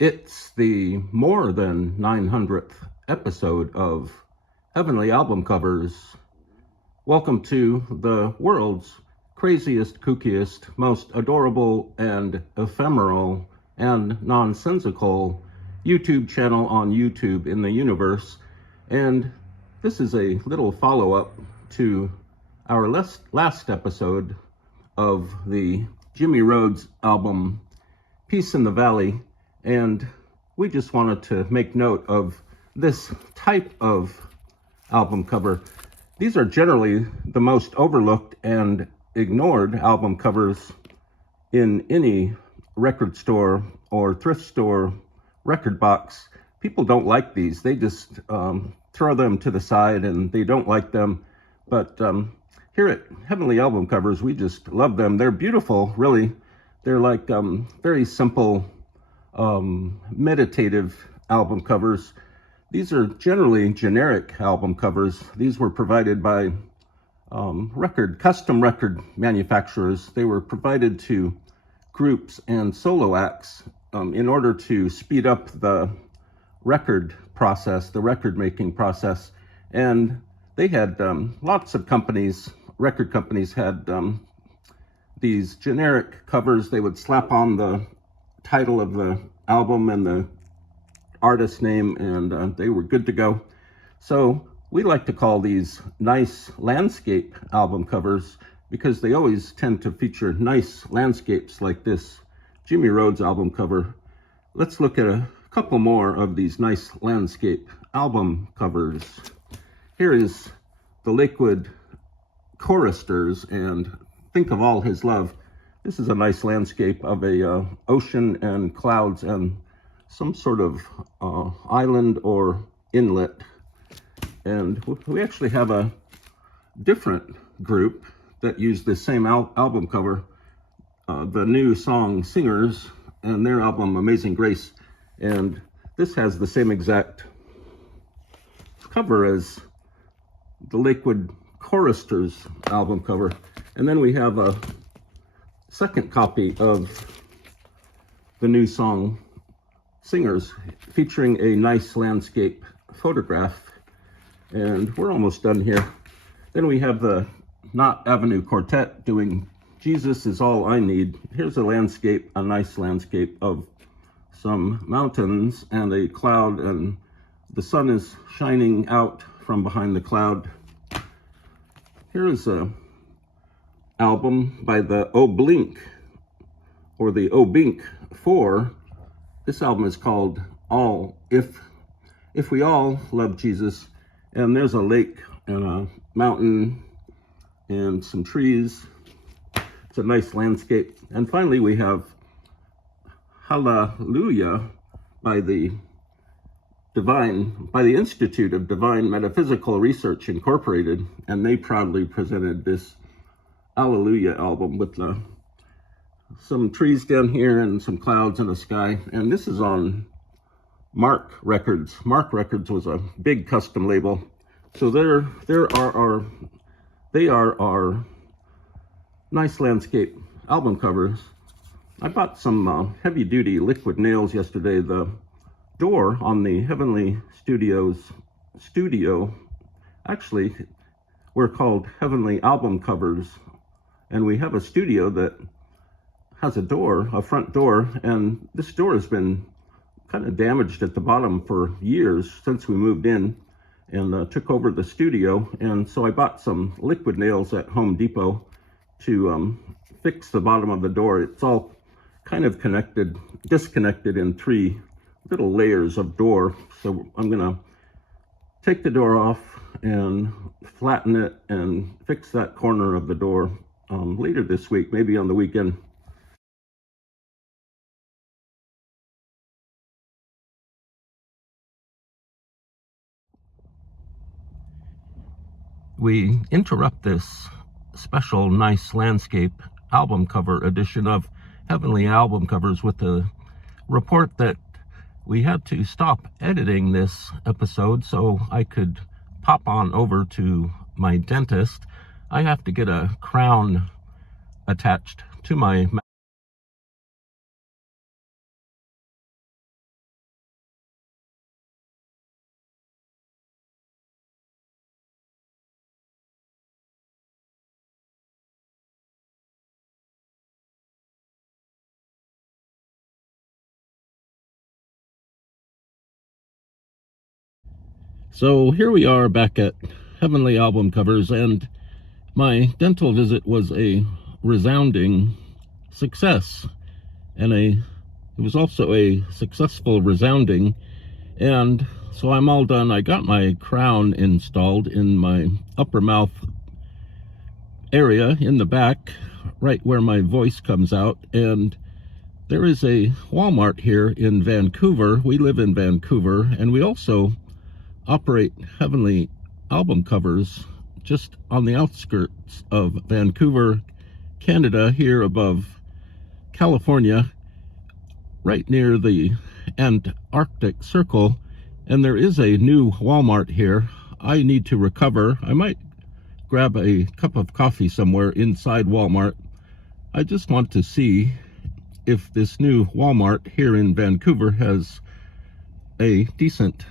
It's the more than 900th episode of Heavenly Album Covers. Welcome to the world's craziest, kookiest, most adorable and ephemeral and nonsensical YouTube channel on YouTube in the universe. And this is a little follow-up to our last episode of the Jimmy Rhodes album, Peace in the Valley. And we just wanted to make note of this type of album cover. These are generally the most overlooked and ignored album covers in any record store or thrift store record box. People don't like these. They just throw them to the side and they don't like them. But here at Heavenly Album Covers, we just love them. They're beautiful, really. They're like very simple, meditative album covers. These are generally generic album covers. These were provided by custom record manufacturers. They were provided to groups and solo acts in order to speed up the record process, the record making process. And they had lots of companies, record companies had these generic covers. They would slap on the title of the album and the artist name, and they were good to go. So we like to call these nice landscape album covers because they always tend to feature nice landscapes like this Jimmy Rhodes album cover. Let's look at a couple more of these nice landscape album covers. Here is the Lakewood Choristers and Think of All His Love. This is a nice landscape of a ocean and clouds and some sort of island or inlet. And we actually have a different group that used the same album cover, the New Song Singers and their album Amazing Grace. And this has the same exact cover as the Lakewood Choristers album cover. And then we have a second copy of the New Song Singers featuring a nice landscape photograph. And we're almost done here. Then we have the Knott Avenue Quartet doing Jesus Is All I Need. Here's a landscape, a nice landscape of some mountains and a cloud, and the sun is shining out from behind the cloud. Here is a album by the Oblink, or the Obink 4. This album is called All If We All Love Jesus. And there's a lake and a mountain and some trees. It's a nice landscape. And finally we have Hallelujah by the Institute of Divine Metaphysical Research Incorporated, and they proudly presented this Hallelujah album with some trees down here and some clouds in the sky. And this is on Mark Records. Mark Records was a big custom label. So they are our nice landscape album covers. I bought some heavy duty liquid nails yesterday. The door on the Heavenly Studios studio, actually, we're called Heavenly Album Covers. And we have a studio that has a door, a front door, and this door has been kind of damaged at the bottom for years since we moved in and took over the studio. And so I bought some liquid nails at Home Depot to fix the bottom of the door. It's all kind of disconnected in 3 little layers of door. So I'm gonna take the door off and flatten it and fix that corner of the door later this week, maybe on the weekend. We interrupt this special nice landscape album cover edition of Heavenly Album Covers with a report that we had to stop editing this episode so I could pop on over to my dentist. I have to get a crown attached to my So here we are back at Heavenly Album Covers, and my dental visit was a resounding success, and it was also a successful resounding, and so I'm all done. I got my crown installed in my upper mouth area in the back, right where my voice comes out, and there is a Walmart here in Vancouver. We live in Vancouver, and we also operate Heavenly Album Covers just on the outskirts of Vancouver, Canada, here above California, right near the Antarctic Circle. And there is a new Walmart here. I need to recover. I might grab a cup of coffee somewhere inside Walmart. I just want to see if this new Walmart here in Vancouver has a decent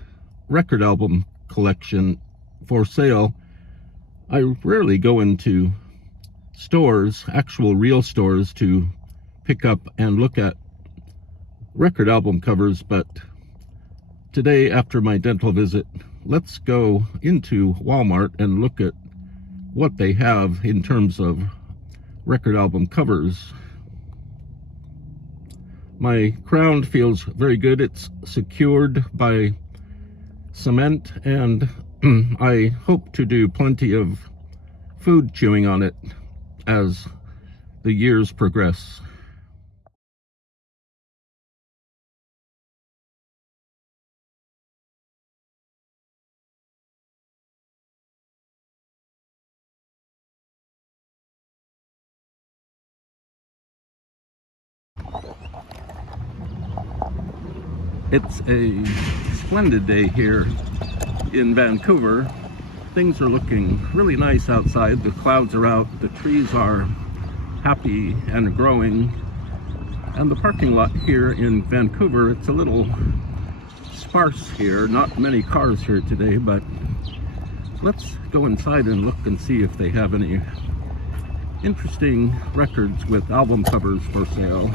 record album collection for sale. I rarely go into stores, actual real stores, to pick up and look at record album covers, but today, after my dental visit, let's go into Walmart and look at what they have in terms of record album covers. My crown feels very good. It's secured by cement, and I hope to do plenty of food chewing on it as the years progress. It's a splendid day here in Vancouver. Things are looking really nice outside. The clouds are out, the trees are happy and growing, and the parking lot here in Vancouver, it's a little sparse here. Not many cars here today, but let's go inside and look and see if they have any interesting records with album covers for sale.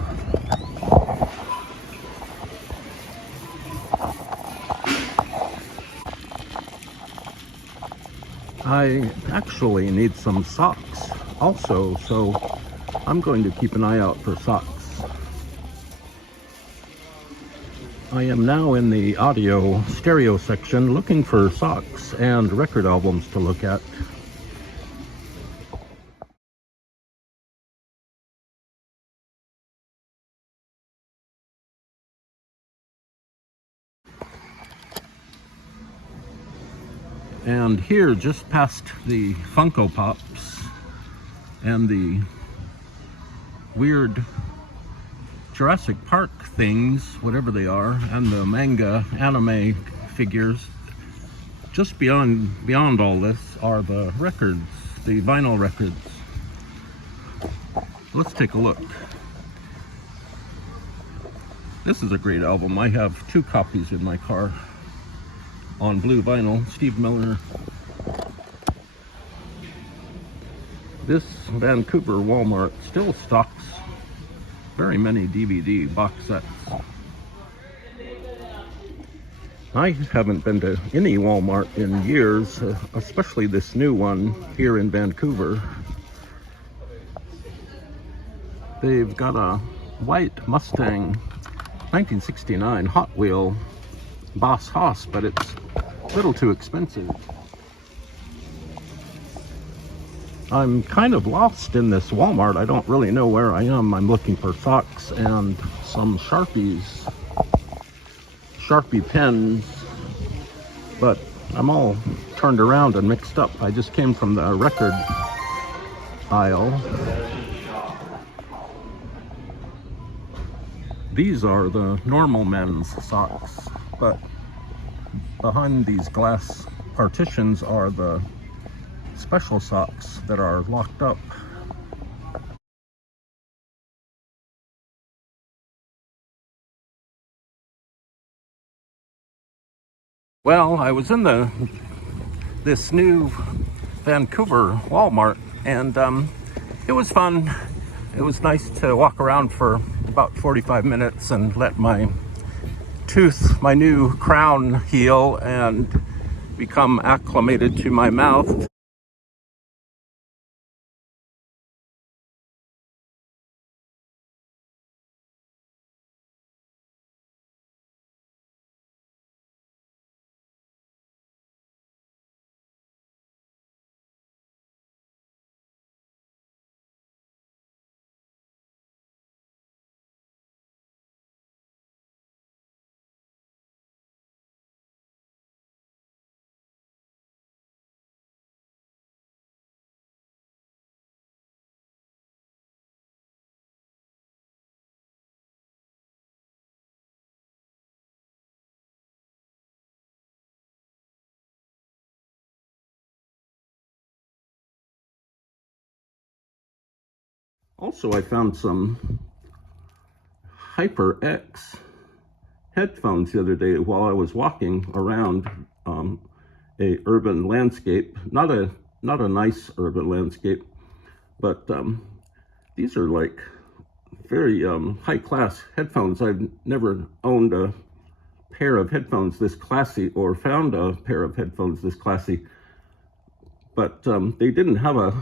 I actually need some socks also, so I'm going to keep an eye out for socks. I am now in the audio stereo section looking for socks and record albums to look at. And here, just past the Funko Pops and the weird Jurassic Park things, whatever they are, and the manga anime figures, just beyond all this are the records, the vinyl records. Let's take a look. This is a great album. I have 2 copies in my car on blue vinyl. Steve Miller. This Vancouver Walmart still stocks very many DVD box sets. I haven't been to any Walmart in years, especially this new one here in Vancouver. They've got a white Mustang 1969 Hot Wheel Boss Hoss, but it's a little too expensive. I'm kind of lost in this Walmart. I don't really know where I am. I'm looking for socks and some Sharpie pens, but I'm all turned around and mixed up. I just came from the record aisle. These are the normal men's socks, but behind these glass partitions are the special socks that are locked up. Well, I was in this new Vancouver Walmart, and it was fun. It was nice to walk around for about 45 minutes and let my new crown heal and become acclimated to my mouth. Also, I found some HyperX headphones the other day while I was walking around a urban landscape. Not a nice urban landscape, but these are like very high-class headphones. I've never owned a pair of headphones this classy or found a pair of headphones this classy, but they didn't have a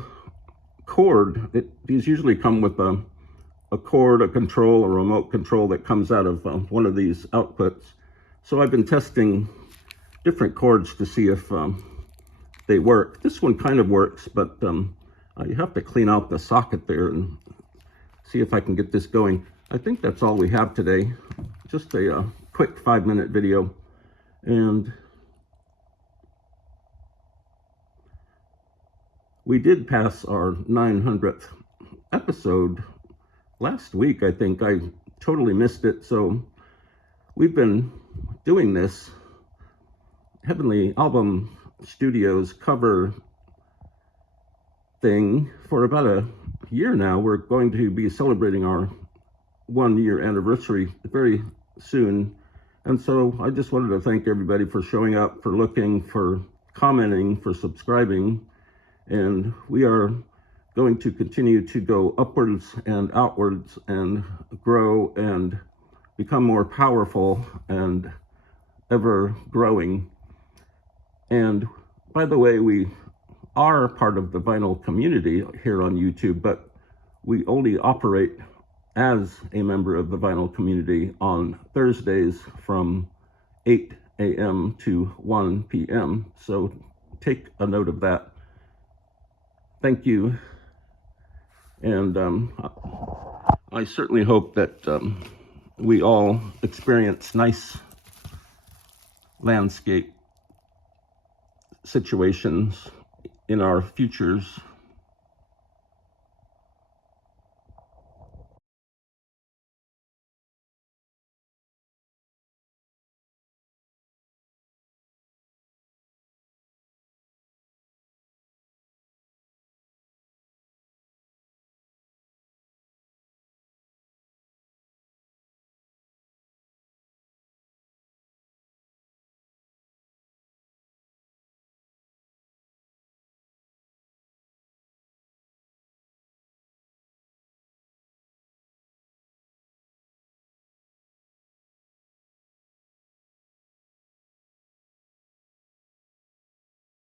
cord. These usually come with a cord, a control, a remote control that comes out of one of these outputs. So I've been testing different cords to see if they work. This one kind of works, but you have to clean out the socket there and see if I can get this going. I think that's all we have today. Just a quick 5-minute video. And we did pass our 900th episode last week, I think. I totally missed it. So we've been doing this Heavenly Album Studios cover thing for about a year now. We're going to be celebrating our 1-year anniversary very soon. And so I just wanted to thank everybody for showing up, for looking, for commenting, for subscribing. And we are going to continue to go upwards and outwards and grow and become more powerful and ever growing. And by the way, we are part of the vinyl community here on YouTube, but we only operate as a member of the vinyl community on Thursdays from 8 a.m. to 1 p.m. So take a note of that. Thank you. And I certainly hope that we all experience nice landscape situations in our futures